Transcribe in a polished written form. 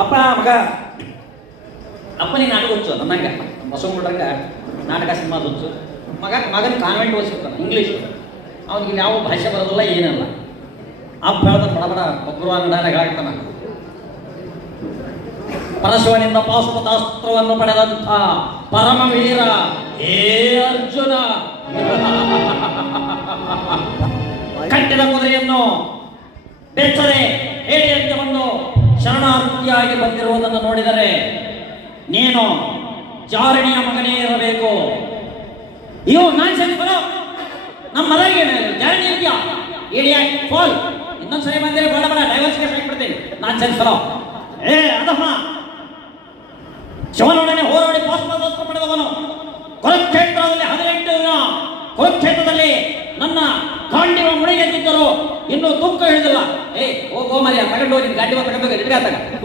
ಅಪ್ಪ ಮಗ ಅಪ್ಪನಿಗೆ ನಾಟಕ ಹುಚ್ಚು ನನ್ನಂಗೆ ಬಸವಣ್ಣ ನಾಟಕ ಸಿನಿಮಾ ಹುಚ್ಚು. ಮಗನ ಕಾನ್ವೆಂಟ್ ಓದಿಸಿರ್ತಾನೆ ಇಂಗ್ಲೀಷ್. ಅವನಿಗೆ ಯಾವ ಭಾಷೆ ಬರೋದಿಲ್ಲ ಏನಿಲ್ಲ. ಅಪ್ಪ ಹೇಳ್ತಾನೆ ಬಡ ಬಡ ಒಬ್ಬರು ಹೇಳಾಗ್ತಾನ. ಪರಶುವನಿಂದ ಪಾಶುಪತಾಸ್ತ್ರವನ್ನು ಪಡೆದಂಥ ಪರಮವೀರ ಹೇ ಅರ್ಜುನ, ಕಟ್ಟಿದ ಕುದುರೆಯನ್ನು ಬೆಚ್ಚದೆ ಹೇಳಿಯಂತವನ್ನು ಶರಣಾರ್ಥಿಯಾಗಿ ಬಂದಿರುವುದನ್ನು ನೋಡಿದರೆ ನೀನು ಜಾರಣಿಯ ಮಗನೇ ಇರಬೇಕು. ಇವು ನಾನ್ ಬರೋ ನಮ್ಮ ಮದರಿಗೆ ಜಾರಣಿ ಇದೆಯಾ ಏಡಿಯಾ ಫಾಲ್ ಇನ್ನೊಂದ್ಸರಿ ಬಂದರೆ ಬೇಡ ಬೇಡ ಡೈವರ್ಸ್ಗೆ ಹಾಕ್ಬಿಡ್ತೀನಿ. ನಾನ್ ಬರೋ ಅದಮ್ಮ ಶಿವನೊಡನೆ ಹೋರಾಡಿ ಪಾಶುಪತಾಸ್ತ್ರ ಪಡೆದವನು, ಕುರುಕ್ಷೇತ್ರದಲ್ಲಿ 18 ದಿನ ಕುರುಕ್ಷೇತ್ರದಲ್ಲಿ ನನ್ನ ಗಾಂಡಿವ ಮುಡಿಗೆದ್ದಿದ್ದರು, ಇನ್ನೂ ತೂಕ ಹಿಡಿದಿಲ್ಲ. ಹೋಗೋ ಮರಿ ತಗೊಂಡು ಹೋಗಿ ಗಾಂಡಿವ ತಗೊಂಡೋಗಿ